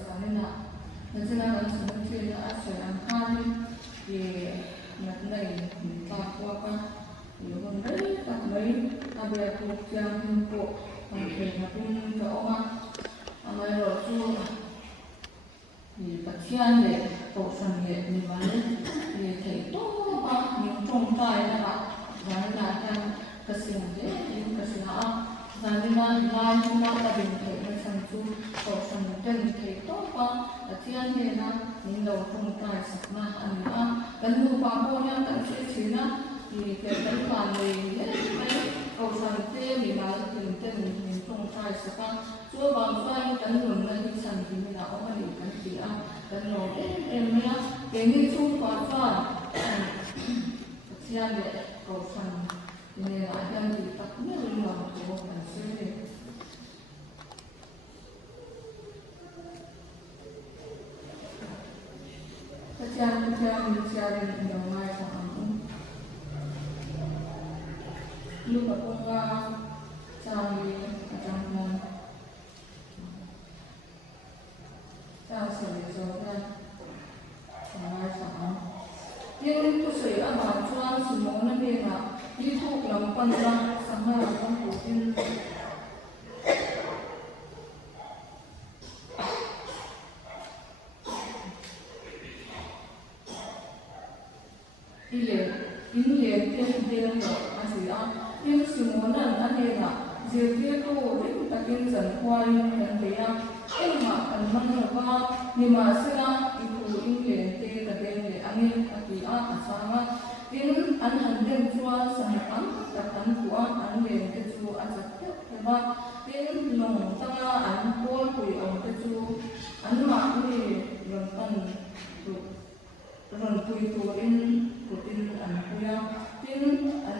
sanina nanti nak nanti nak saya angkat di nanti tak apa yang dari tak mai ada aku yang untuk mungkin aku ke orang amai rosu di bagian ni kausan ni ni mana ni itu apa yang contoh nak mana yang kesini ni kesini nanti nak cuma ada yang sentuh kausan dan itu apa bagian ni nak ni dah contoh sekarang anda dan lupa boleh tak cerita thì cái phần này cầu sản tê thì là từng tên mình không sai sẽ có chúa bằng vai cánh nguồn lên đi sản thì mình đã có cái gì cái gì ăn cánh rồi em nhá cái như chung có phần xem để cầu sản thì này là em thì tập nhất là một phần suy nghĩ các cha mình nhiều mai còn lúc mà con cari macam saya sebenarnya sama-sama. Yang itu saya baca semua nanti nak itu lampan lah sama orang mungkin. Ini dia masih yang semua nanti nak jadi tu kita kirimkan kuah yang dia makan mana apa ni masa itu ini dia tadi angin hati sama ini anhan jual sampan takkan kuah angin itu aja sebab ini long tengah angkol kui orang itu mak ni lontan tu kui tu ini putin angkuya tin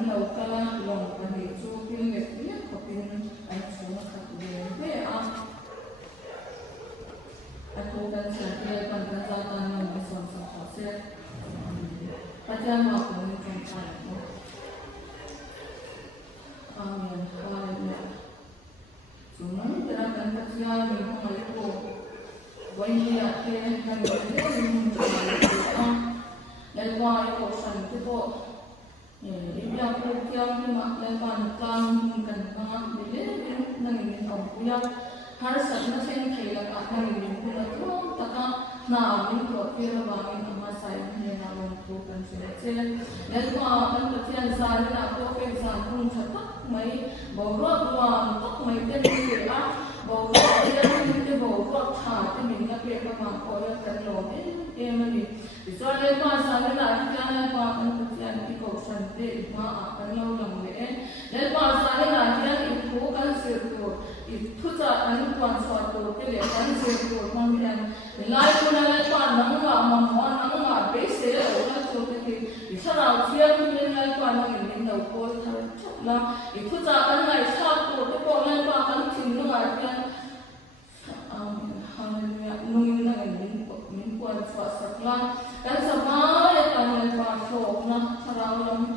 lau kala long pani chu tin le tin kopin ai chu na ka tu le aku kan saya kan kata nan beson sa se pada ma ko ni kan ta amin haleluya cuma terakan kecil ni ko ko wani ya ke kan ni dan wah ko san tu ko Ia pergian mak lepas tang kan mak bila nangin orang punya harus ada sen kaya kat nangin punya tu takkan nak minta kira bangin sama saya ni nak lakukan sesuatu. Dan kalau kan pergian saya nak lakukan sesuatu cepat, mai bawa tuan tak mai tentu bawa dia ni bawa cah ni nak kira mak kau kan loh ni mani. Soalnya pas saya nak jalan kan pergian ikut santai mak akan lalu dan pas saya nak jalan itu kan sesuatu itu tak kuat suatu pilihan sesuatu kemudian lain pun lain pun nama besi orang tu kita bisa siapa yang lain pun ini tahu kau lah itu tak kan lain satu tu kau lain pun akan tinggal kan nunggu nunggu kuat suatu lah kan sama yang kami pasok na saralam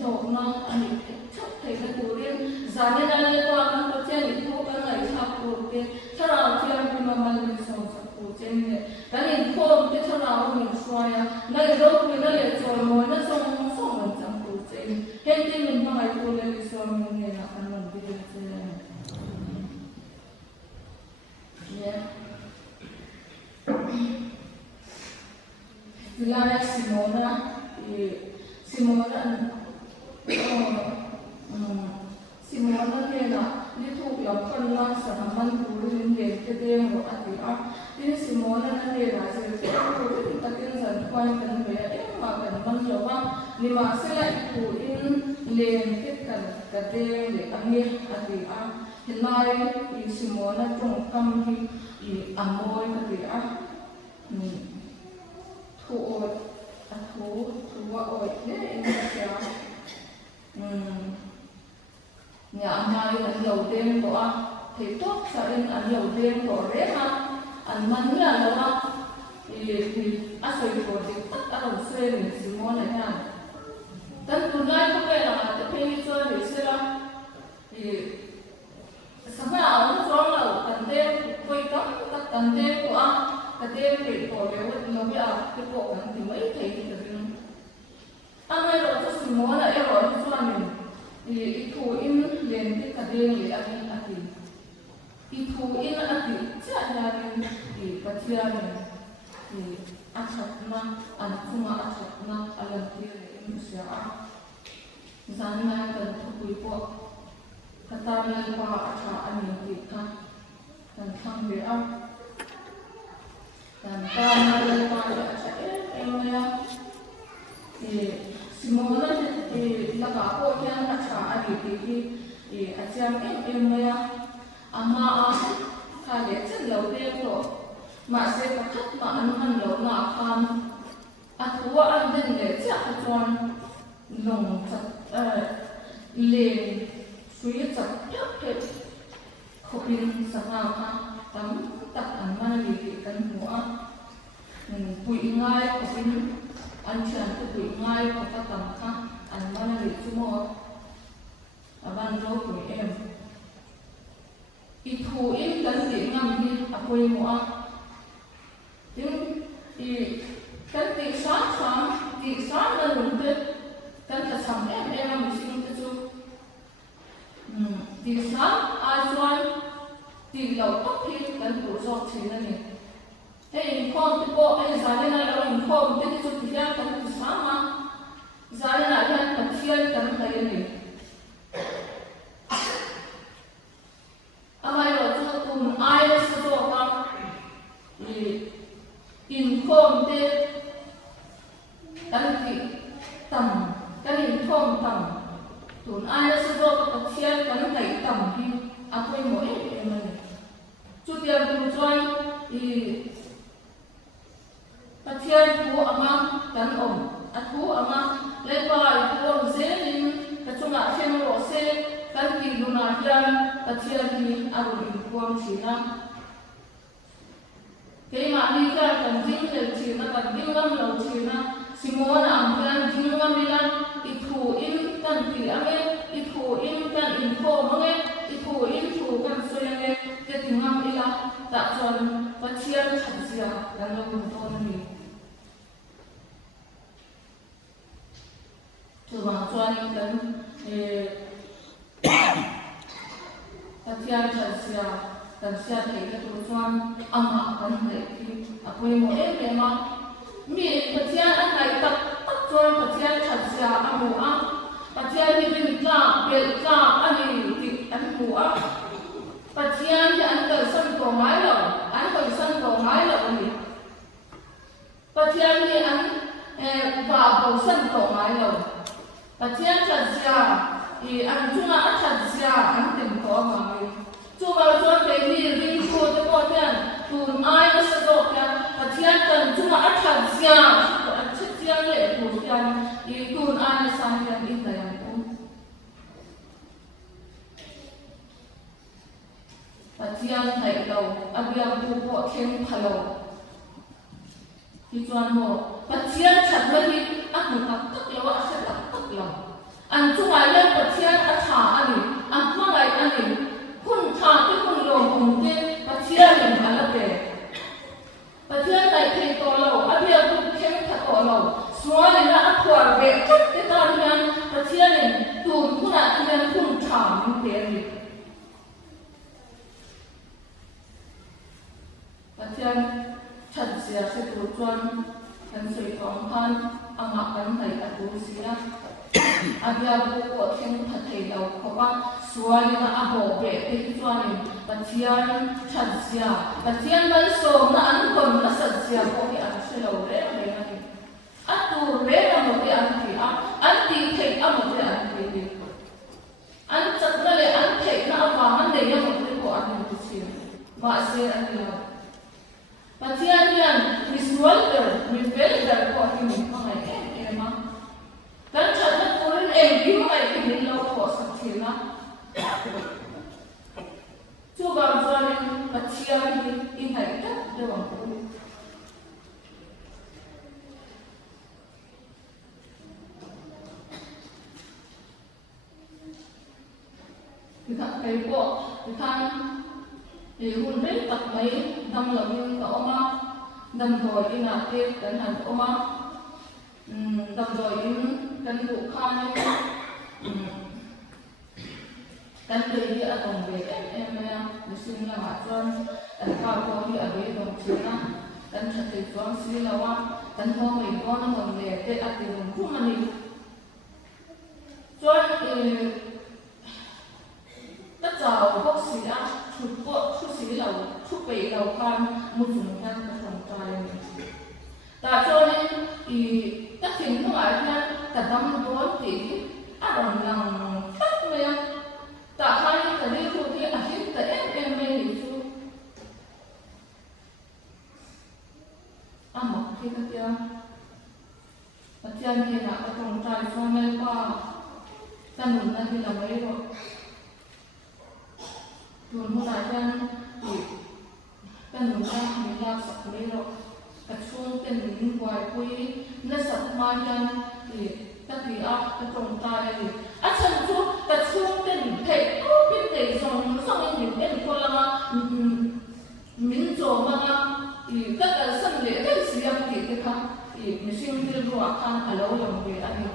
sok na ani cok tega turin zane na le ko akan percaya itu kan lai sapu ke sarau tiang pima mal so sapu jenge kan info ke sarau min suaya na ro ke na le so mo na so sapu jenge henti min mai ko le so min ne na kan mon bi ya Wilayah Simona ni nak itu yang pernah sahaman turun yang kita mau ada. Ini Simona ni lah sesuatu itu kita kan kuatkan bayar makan menjawab ni masalah itu ini kita kadang le angin ada. Hilai Simona tungkam di amoy ada. Thu oi ini ya nhà mai anh đầu tiên của thì tốt cho nên anh đầu tiên của rét anh mắn là đâu thì áp dụng của thì tất cả đồng xe mình sử dụng này nha tân tuần này không phải là cái phim chơi thì xưa thì sáng nào nó có là cần tên quay tóc các cần tên của đêm để bỏ béo nó bị cái bộ thì mấy thấy thì được anh ấy rồi cho xin mua là em rồi cho anh mình thì thu in lên cái đêm để anh thì thu in anh thì chắc là thì bắt chia mình thì ăn sạch na ăn không ăn sạch na ăn làm gì để em sẽ dán ngay cần thu quý bộ cái ta lên qua cho anh mình thì kan cần thăng về ông dan ta lên qua để cho em thì semua thì là cả bộ yang acha anh thì acha em ama khai để chất lâu đêm rồi mà sẽ có khách mà ăn lâu mà kham thua ăn đến để chắc con nồng chặt liền suy chặt chắc hết không biết sao ha tắm tắt ăn mang đi cái mua bụi ngay không biết ăn chán cái bụi ngay không có tầm khác ăn mang đi chung mua ban rau của em ít thu ít cái gì ngâm đi quay mua nhưng cái tỷ sáng là đúng thế cái là sắm em làm gì thế chứ tỷ sáng ai chọn tỷ lậu tóc thì cái bộ dọc thế này hey con thì bộ anh giải này là anh con thế thì chúng ta cái tỷ sáng mà giải này là tập thiên cái này amai lo chu tum ai lo sa do ka in khom te kan ti tam kan in khom tam tun ai lo sa do ka thian kan thai tam hi a khoi mo em này chu tiam tu choi pathian thu ama kan om thu ama le pa thu om zelin ta chunga khem ro se kan ki luna hian pathian hi arun kuam thina keima ni ka kan jing le thina kan ding lam lo thina simona am kan ding lam milan ithu in kan ti ame ithu in kan in kho mange ithu in thu kan soyange te tingam ila ta chon pathian thajia kan lo kun ton ni tu ma chuan kan Pathian thajia kan sia thei ka tu chuan ama kan thei ki apoi mo em ma mi pathian an nai tak chuan pathian thajia amu pathian ni bin ka bel ka ani ti an mu pathian ya an ka san ko mai lo an ka san ko mai lo ni pathian ni an va bo san ko mai lo pathian thajia anh chúng ta thật ra anh tìm có mà mình chúng ta cho cái gì riêng của cái con này tụi ai nó sẽ độ cái và thiên cần chúng ta thật ra anh chết riêng lệ của cái thì tụi ai nó sang cái ít này cũng và thiên thấy đầu anh bây giờ bộ bộ thiên phải đầu thì toàn bộ và thiên thật là gì anh một tập tức là anh sẽ tập tức lòng anh chúng ai lên bậc thiên anh thả anh mang lại anh hun thả cái hun lồng hùng kia bậc thiên mình phải là về bậc thiên này thì tổ lầu anh bây giờ cũng thiên thật tổ lầu xóa này là anh thỏa về chắc cái ta thiên bậc thiên này tụi hun là anh lên hun thả mình về đi bậc thiên thật sự sẽ tụi chuan anh suy phóng han anh mặc anh thấy anh cũng xí abia bu ko theng that thei lo khowa sualina abo be te chuanin pathian thajia pathian ban som na an kon na sajia ko ki an selo re re na ni atu re na mo ti an ti thei amo ti an ti ni an chat na le an thei na awa man de ya mo ti ko an ti chi ba se an ni lo pathian yan visualder ko ki ni ma ngai ma kan chat na turin em mai ki ni lo ko sa thina chu ba chuanin pathian hi in hai ta de wang ko thì các cái bộ thì tham thì hun đấy tập mấy năm là nhưng có mà đầm đồi in là kia cần hẳn ôm á đầm đồi in cần vụ khan cần đời đi ở đồng về em được xin là mà con cần cao con đi ở về đồng chiến á cần thật thì con xin là wa cần hôm mình con nó đồng về tết ở thì đồng cũng mà đi con tất cả bác sĩ á chút sĩ là chút bể đầu can một phần can một phần trái tại cho nên thì tất nhiên không phải là cả năm bốn thì đồng lòng tất nhiên tại hai cái điều kiện là hiện tại em thì chú một cái kia và trên thì là cái phòng trái cho nên qua ta muốn là thì là mấy rồi tuần hôm nay thì ta muốn ra mình làm sạch mấy rồi cái chuông tên mình quay quy nó sạch mai thì ta thì cái phòng trái thì chân chú cái chuông tên mình thấy biết để xong mình em có là mình做嘛thì tất cả sân lễ cái gì em thì cái khác thì mình xin cái ruộng khăn ở lâu lòng về anh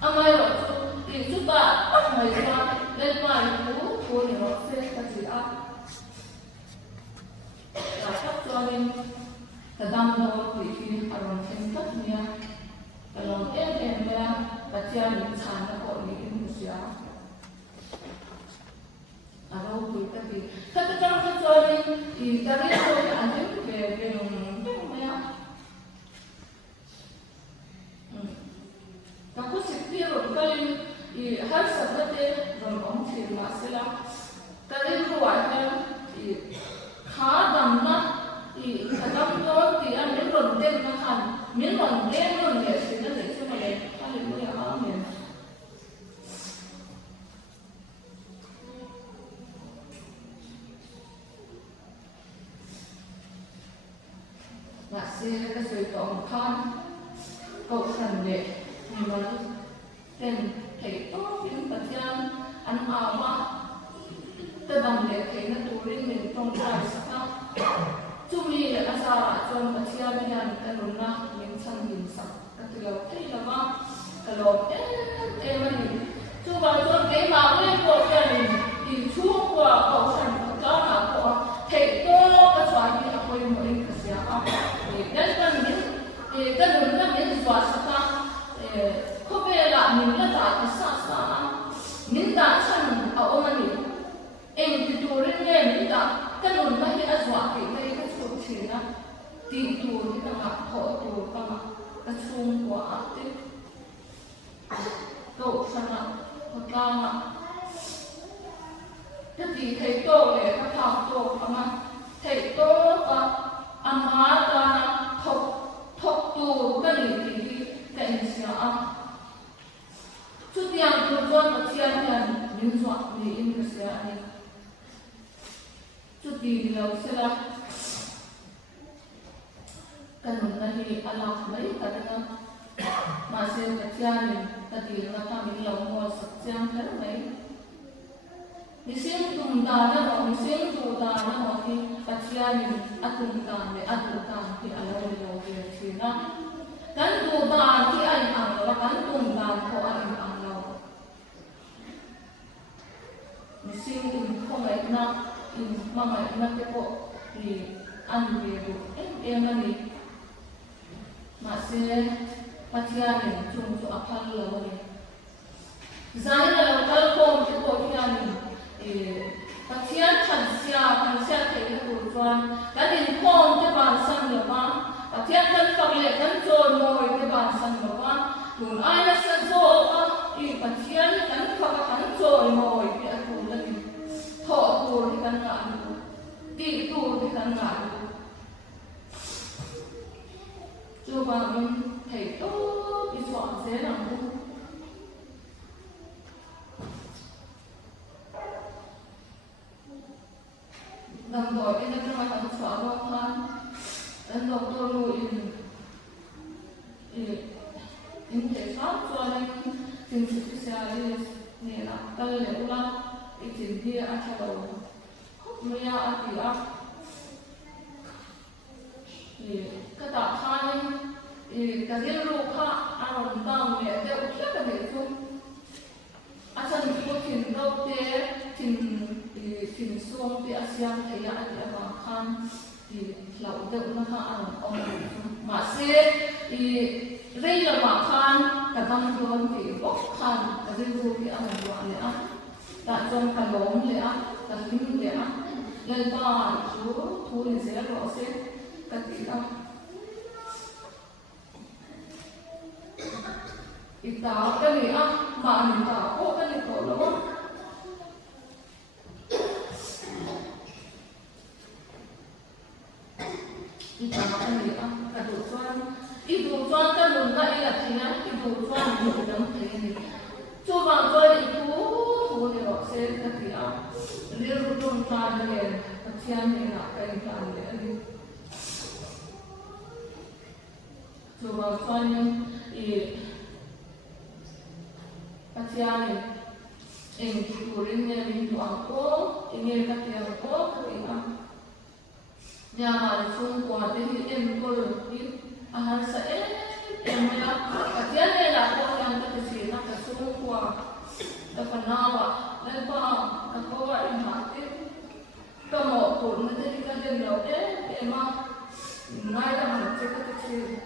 ai rồi thì chúng ta bắt người ra lên bài của thì nó sẽ cái gì á là chắc cho nên thời gian đó thì khi ở lòng sinh tất nhiên ở lòng em ra và chia những sản nó gọi những cái gì á ở đâu thì cái gì tất cả các cho nên thì cái đấy thôi anh thấy về các cái sự tiêu rồi cái thì hết sạch hết đấy rồi ông thì mà sẽ là cái đấy rồi thì khá đậm lắm thì cái đó thì anh muốn lần tên nó thành miếng lần đen lần nhẹ thì nó để cho mày cái này mới là áo miếng và sẽ cái sự tổng tham cậu thần để mình nói tên thầy tốt những vật gian ăn ảo mà tôi bằng để thấy nó tù lên mình trong trái sắc chúng mình là asa trong vật chia bên nhà cái lồng na những chân hình sắc cái điều thấy là mà cái lồng em mình chúng bạn cho cái mà lên của cái thì chúa của cậu thần đó là của thầy tốt cái xoay đi ở quê mỗi cái gì á thì đến cái lồng na mình xoay sắc không biết là mình đã tại sao mình đã chân ở ông anh em thì tôi lên nghe mình đã cái lồng na hiện ở cái này cái số tiền á thì tôi thì nó ngặt họ tôi bằng cái chung của ác tích cậu sao nào họ cao mà cái gì thầy tôi để các thằng tôi mà thầy tôi ăn má ta thọc tôi cái gì thì cái gì à chút tiền tôi cho nó tiền những giọt thì in cái gì này chút tiền lâu sẽ là cái này thì Allah mấy cái đó mà xem cái tiền cái tiền là ta mình lâu mua sạch tiền thế mấy mình xem tụm đàn đó mình xem tụm đàn đó thì cái tiền mình tụm đàn thì Allah lâu về thì nó cái tụm đàn thì anh ăn rồi cái tụm đàn của anh ăn lâu mình xem tụm không ấy na mà mày na cái bộ thì ăn về được em anh mà sẽ phát hiện chung cho apal lâu này giải là cái công cái bộ thì anh phát hiện thành sia thấy cái bộ toàn cái điện công cái bàn sang nữa mà phát hiện cái công nghệ cái trộn mồi cái bàn sang nữa mà cùng ai là sẽ做thì phát hiện cái trộn mồi cái cũng là thọ tu thì kan ngạn ti tu thì kan ngạn cho bạn thầy tốt đi chọn dễ làm không làm rồi cái này mà thằng xóa bom han dan doktor lu in thể soát cho nên tình spesialis này là tay lệ là itin dia atau maya atia cái tạo khai cái riêng lục ha anh làm tao mẹ theo khiết cái này chung anh sang có thìn đâu thế thìn xuống thì ASEAN thấy anh là bằng khan thì lão đâu nó ha anh ông mà sẽ đây là bằng khan cái thằng luôn thì bóc khan cái riêng lục thì anh làm lẽ đã trong cái lồng lẽ cái hình lẽ lên ba chú thu lên sẽ rõ sẽ cái gì đó ita cái này mà mình ta có cái này có lắm ita cái này cái đồ choan ít đồ choan cái đồ này là thế nào ít đồ choan nhiều lắm thế này cho bạn tôi ít thu này rõ sẽ cái gì liên tục trong tràn này cái chuyện này là cái tràn này cho bạn tôi Kasihan yang kuringnya mintu aku, ingin kati aku kerana nyaman sungguh jadi empol di ahal saya emang kasihan yang aku yang terkesini nak sungguh dapat nawa lepas aku yang mati kamu pun menjadi kajian laut emang naik dalam cekak kecil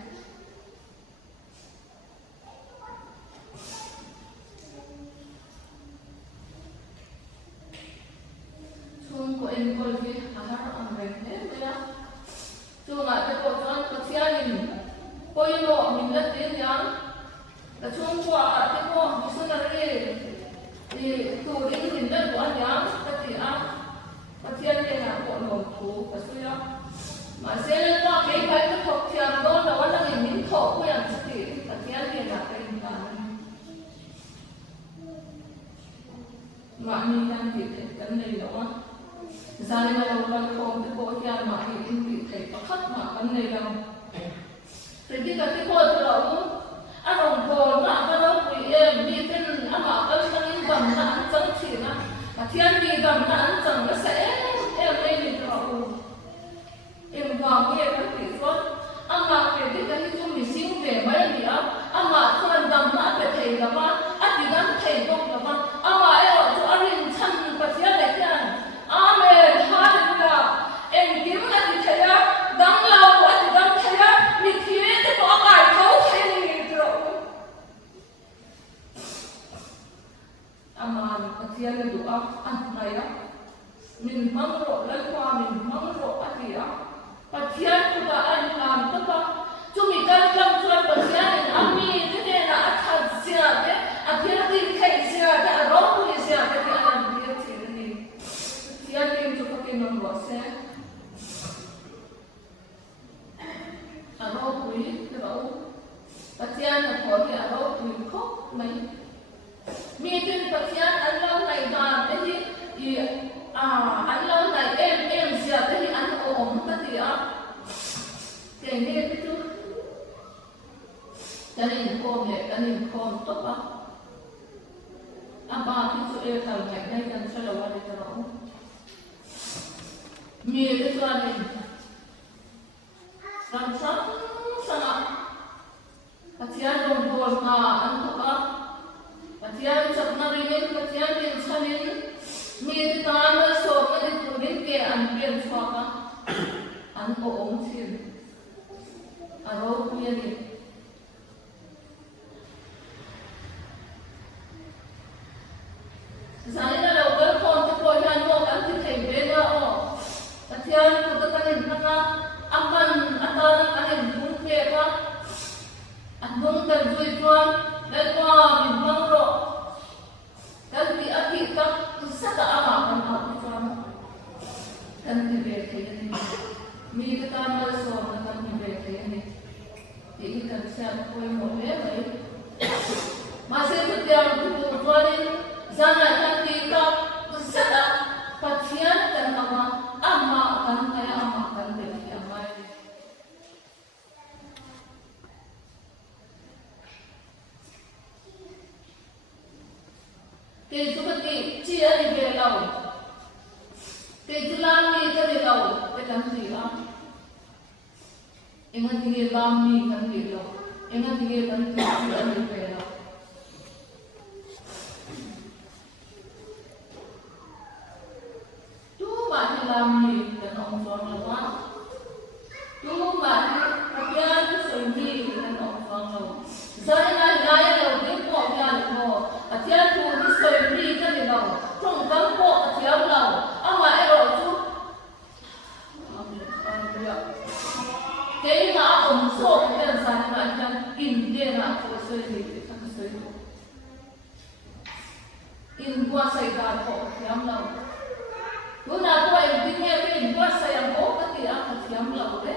को इनकोल भी आहार अंग्रेज ने मेरा जो नाते को जान पथियानी कोई लो मिलत दिन यान लचुंग को आते को मिशनरी ये तो दिन मिलत वान यान तभी पथियानी ना को लो को पसुया मासेले तो कई कई तो पथियान दो ना वाला ये मिन थो को यान सती पथियानी ना कई इंसान मानी नाम दिते करने लगा Misalnya kalau orang kau tu kau tiada mahu ini kai pakat makan ni lam. Jadi kalau kau tu lalu, orang kau nak kalau kau bikin apa kalau ni bangsa ancang cina, katian ni bangsa ancang saya ni tu lalu. Bangsa kan tiada. Amma jadi kalau itu missing deh, mana dia? Amma tuan bangsa betul lama, adikan betul lama. Amma tu arin chan katian lekian. Amen, hallelujah. Em kiếm là gì thầy á? Đăng lâu quá thì đăng thầy á. Mình phía thì có bài thấu thầy này rồi. Amen, có thiên là đủ ăn này á. Mình mong rộ lên qua, mình mong rộ ăn gì á. Và thiên cũng đã ăn làm tất cả. Chúng mình cần làm cho bà thiên là ăn mì, thế nên là ăn thật xìa thế. Ăn thiên là tìm thầy xìa, thế là rốt của xìa, thế thì ăn làm việc xìa thế này. Dia yang cuba kita membuatnya, arau kui, arau, pasian apa dia arau kui kok, mai, mungkin pasian Allah naik dah, jadi, Allah naik em siapa jadi anak om tadi ya, jadi itu, jadi kom tu apa itu kalau naik kan selalu ada terau. Mie itu ada rangsang sangat kasihan dompol antuk kasihan sebenarnya kasihan insanin mie itu tanah soalnya ditulis ke anpian suaka anko omsin arau punya ni saya dah lakukan kontak yang mau anti beda Kasihan kita kanin naka akan atau kanin bungke ka adung terjui tuan lekwa bimangro kalbi akita sata ama kan aku tuan kan tibe ini mi kita malso kan tibe ini jadi kan siap koi mole baik masih setiap tuanin zanat kan kita sata kasihan dan ama kan kaya ama kan dari amai. Keju keti cia di belau, keju lami ke belau, pegang dia. Ingat tinggi lami kan gitu, ingat tinggi kan tinggi kan gitu. Tuh macam lami dan orang lawa, tuh macam kapian sendiri dan orang lawa. Saya nak gaya lawa ni kok gaya lawa, kapian tuh sendiri kan gitu. Trong kampung kapian lawa, ama erok tu. Cái mà ông số cái là sao mà anh in đây là có sợi gì không sợi đâu in qua sợi gà có thiam lâu bữa nào tôi in nghe cái in qua sợi ăn có cái gì ăn thiam lâu đấy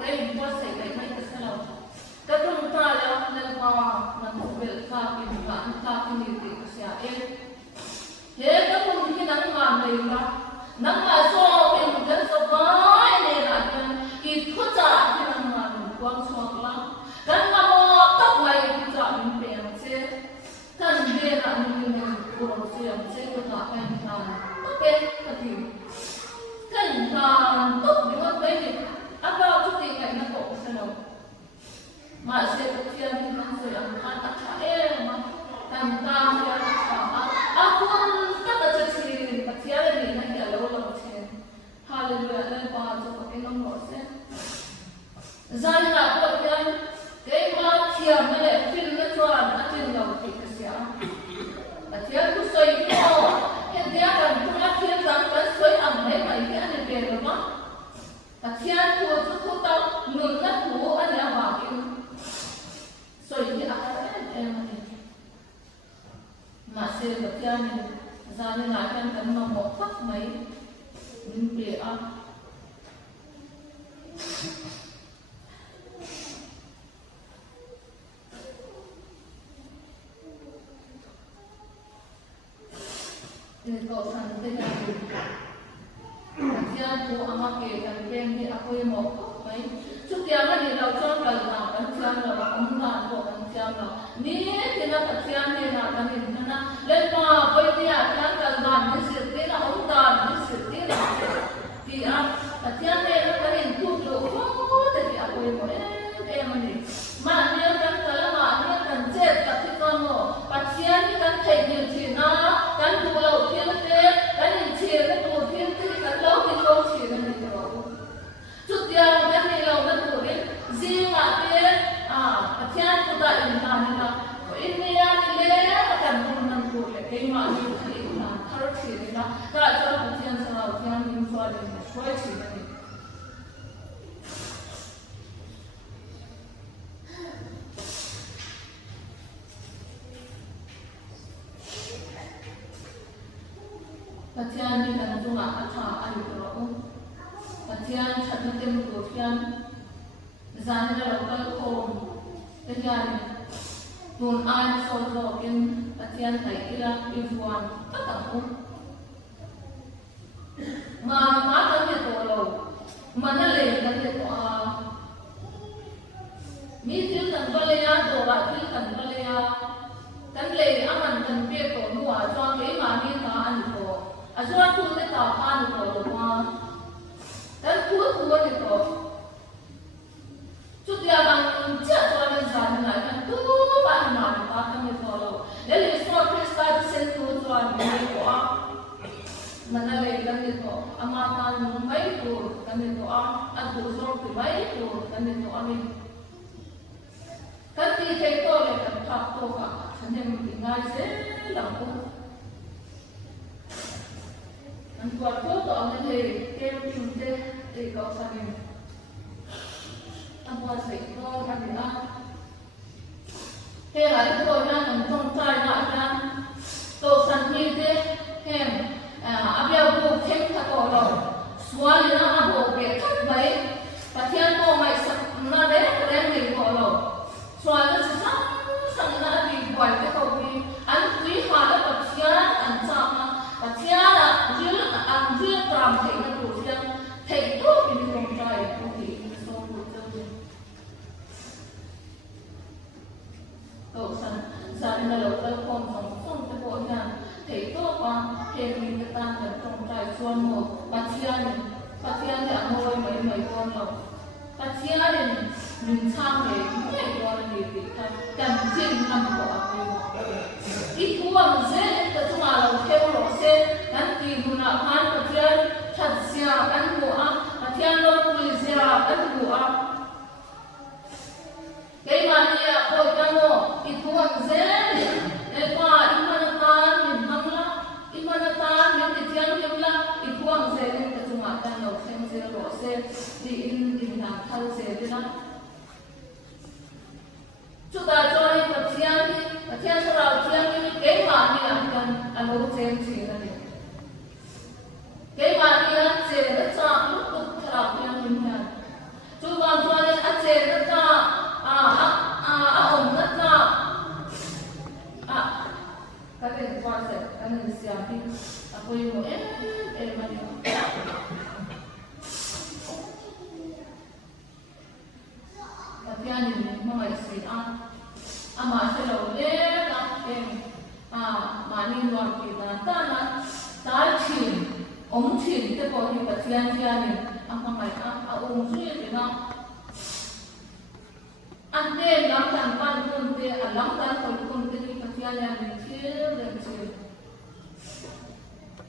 đấy in qua sợi cái này cái sao cái trong ta là nên mà mình phải pha cái gì thì cái sao thế cái công ty nắng mà này mà số cái số cái này là ít có trả thì năng mà quăng xuống lắm cái mà mua tóc này thì trả mình bèn chứ cái bèn là mình buồn xem chứ có trả cái thằng tóc bèn cái gì cái thằng tóc thì nó bèn thì ăn bao chút thì cái nó cũng sẽ đâu mà sẽ có tiền thì nó sẽ ăn ăn trả em mà thằng ta thì ăn trả cũng tất cả những gì mà tiền này nó sẽ lâu lâu chứ hallelujah lên ba cho cái nó nổi sẽ Zan na ko yan kay ma thiam na le film na chuan atin lo ti ka sia athian ku soi ko he dia kan ku na thian zan kan soi am mai mai ke an be ro ma athian ku ta nun na ku an ya ba ki soi ni a em ma se athian ni zan na kan ma mo phak mai min be a Kau santai lagi. Dia tu amak ke dan dia aku yang mau kau. Setiap hariเราชอบกันนะกันเชียงเราอำนาจพวกกันเชียงเรานี่ที่นั่นกันเชียงนี่นะกันนี่นะเล่นมาไปเนี่ยกันกันบ้านนี่สิที่เราอำนาจนี่สิที่เราที่อ่ะกันเชียงนี่เรากันนี่ทุกโลกแต่ที่aku yang mauมันนี่มาเนี่ยกันกันละมาเนี่ยกันเจ็ดกับที่กันโน่ปัจจัยนี่กันเทคนิคที่นะกันดูเราเที่ยวเต้กันนี่เชียร์กันดูเที่ยวที่กันเราที่เราเชียร์กันนี่เราจุดเดียวกันนี่เรากันดูนี่ซีมาเต้ปัจจัยตัวอินทานี่นะอินเดียนี่เลยกันดูนั่นดูเลยเกี่ยมานี่ที่อินทาคาร์ชีนี่นะก็จะปัจจัยสำหรับปัจจัยมินสวาเลยนะช่วยชีกันนี่ปัจจัยนี้กันจุงอาชาอายุเราปัจจัยฉันเต็มตัวเพียงจานเราก็คงปัจจัยตุนอันโซโลกินปัจจัยไทยอิรักอิฟวันก็ต่างกันมากันที่ตัวเรามันนั่นเลยกันที่ตัวมีที่กันก็เลยตัวว่าที่กันก็เลยกันเลยมันกันเปียกตัวหัวจวนเลยมามีตาอันตัวAsal tu ni tak pan tu lepas, dan tu ni tu, cuti akan cak tuan zan nak tu pan mana pan ni tu lo. Jadi semua kristal sentuh tuan ni tu mana lagi kan ni tu, amatan mai tu kan ni tu adu sorti mai tu kan ni tu amin. Kan ti tu le kan tak tu kan, hanya tinggal selampu. Anh qua phố tọa nên thì kêu chúng thế thì cậu sao mình anh qua sĩ thôi anh thì ăn thế là cái tôi đang mình không trai lại ra tôi sẵn như thế em áp đeo cô thêm thật cổ rồi xóa lên nó áp bộ việc thất mấy và thiên cô mày sẵn nó đấy của em mình cổ rồi xóa lên sẵn nó bị quẩy cái cầu đi anh quý hòa nó bật xíu anh chọn và xíu là dưới anh dưới tầm thì nó đủ riêng thầy tốt thì mình không trời không thì số một chân cậu sẵn gia đình là lâu lâu con sống cái bộ nhà thầy tốt quá thầy mình người ta là trong trời xuân một và chia mình sang để nhảy qua đi thì cần trên năm của ít uống dễ cái chúng là theo lộ xe đánh tìm một là phan cái thiên thật xa đánh của cái thiên lo người xa đánh của cái mà đi hồi cái mồ ít uống dễ để qua imanatan mình hăng la imanatan mình cái thiên mình la ít uống dễ cái chúng là đánh lộ xem dễ lộ xe đi in làm thay dễ thế nào chúng ta cho đi tập thiền sau đó thiền đi cái mà đi ăn lẩu chén chỉ là gì cái mà đi ăn chén rất là lúc lúc thảo thiền mình thiền chúng ta cho đi ăn chén rất là ổn rất là cái này quan trọng cái này xem đi aku mau mà đi tapi ani mga isip ama sila ulit aking maningwang kita tama talchin ongchin te ko hi patian hianin ang pangay aong suy na ante lam tan pan kunte alam tan ko kunte ni patian hianin thil den thil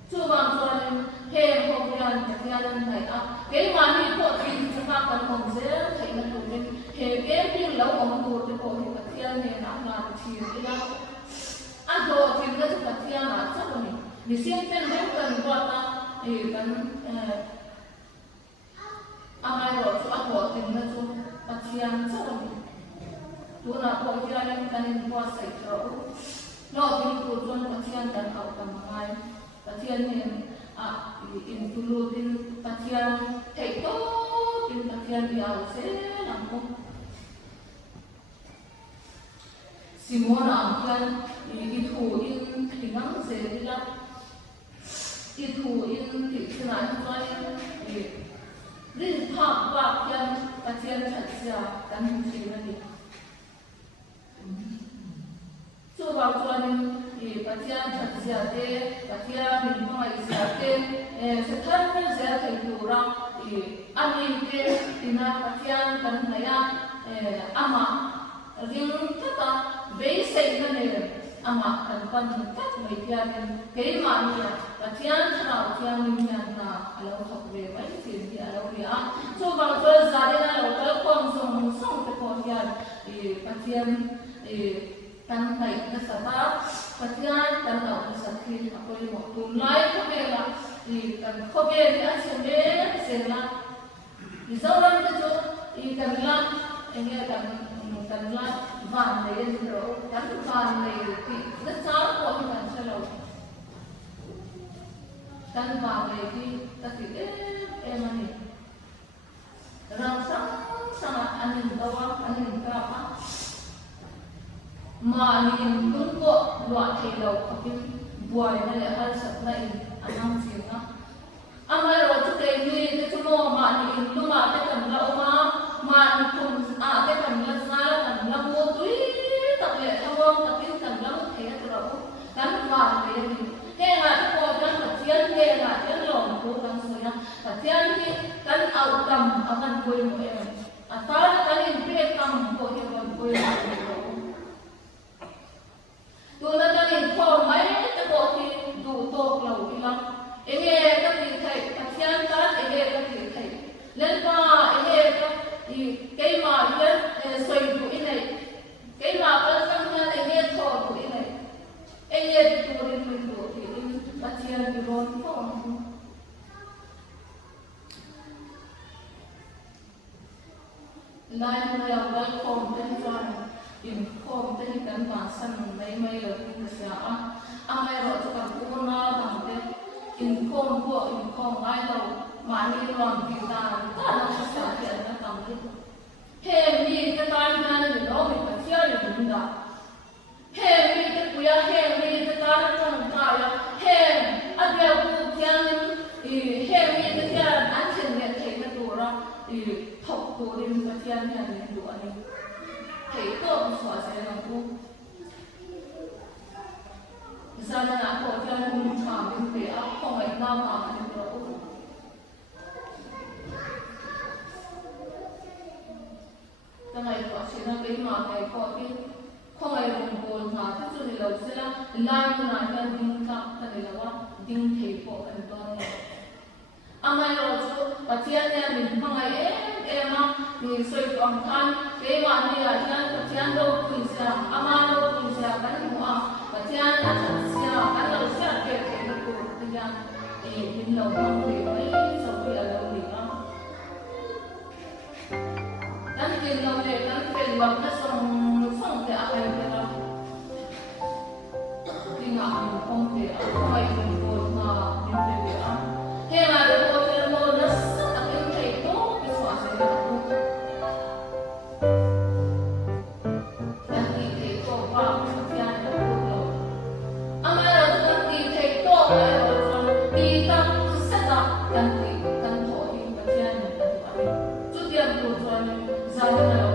chuwang chuan he ko yan patian hai cái mà đi bộ thì chúng ta cần phòng dễ thấy là tụi mình hệ cái riêng lâu ông tụi thì bộ thì bật thiên này nằm là chỉ cái đó ăn đồ thì cái chúng bật thiên là chắc rồi mình xem tên nếu cần qua ta thì cần ai rồi chúng ăn đồ thì nó chúng bật thiên chắc rồi tụi nào bộ thiên này cần qua sạch rồi lo thì tụi chúng bật thiên cần ở tầm hai bật thiên này including patian thầy tốt in patian biao se làm không Simona amkan ithu in khingang se dila ithu in tikhnai chai rin phak wa kian patian thatsia kan thina ni chu ba chuan patian thatsia te patian min mai sa te se than me se thei tura ani ke ina patian kan naya ama ring ta be sei na ne ama kan pan kat mai kian ke ma ni patian thau kian min yan na alo thok ve mai sin ti alo ria chu ba chu za de na lo ka kom song song te ko kian patian kan nai na sa ta patian kan lo sa thi ko li mo tum lai ko be la kan ko be ni a se la i zo lam te chu i kan la enge kan la van ne ro kan van ne ti na cha ko ni kan sa lo kan van ne ti ta ti mani rang sang anin dawa anin ka mà mình đúng bộ loại thì đầu có cái buổi này lại hay sập này ăn ăn gì đó ăn này rồi chút cái gì cái chút mò mà mình lúc mà cái cần lẩu mà mình cùng cái cần là sao cần là mua túi tập lệ thao bông tập cái cần lẩu thế rồi gắn vào để mình cái là cái bộ gắn là chiến cái là chiến lồng cố gắng rồi nha và chiến thì gắn áo cầm áo gắn quây mỗi em tao là cái hình kia cầm của thì còn quây tụi nó cho nên phò mấy cái bộ thì đủ tốt lẩu đi lắm em nghe các vị thầy các thiên các em nghe các vị thầy lên qua em nghe cái mà lên xoay tụi này cái mà con sang nha em nghe thò tụi này em nghe tụi mình tụi thì các thiên thì rồi không lại nó là welcome đến cho in khom te kan ma san mai lo tin sa mai ro cho kan ko na dang te in khom ai lo ma ni ron ki ta na sa te na tam ni he mi ke ta na ni lo mi ka sia ni da he mi te ku ya he mi te ta na ta ya he a de ku tian he mi te ya an chen ne te na tu ra thok tu rin ka tian ya ni du ani thầy tốt xóa sẽ làm cô ra là cổ cho mình thả mình phải áo không phải lao thả mình đâu chẳng ai có chỉ là cái mà cái có cái không ai đồng bồn thà tức là lâu sẽ là làm cái này đinh cặp cái này là đinh thề có cái đó này amai rồi chú và thiên này mình không ai em mà mình soi con khăn cái mà đi là thiên đâu cũng sẽ amai đâu cũng sẽ cái mua và thiên là sẽ cái lâu sẽ cái nó cũng cái dạng thì mình lâu không thì mấy sau khi là lâu thì nó dan tin lâu thì dan tin vào nó xong thì ai cái đó thì ngã mình không thì không ai cũng buồn mà mình phải biết thế mà cái bộ phim nó rất là cái thầy tốt cái xóa sẽ được dan thì thầy tốt vào cái thiên là tốt rồi ama là dan thì thầy tốt rồi thì ta sẽ ta dan thì dan thôi cái thiên là tốt rồi chút tiền tốt rồi gia đình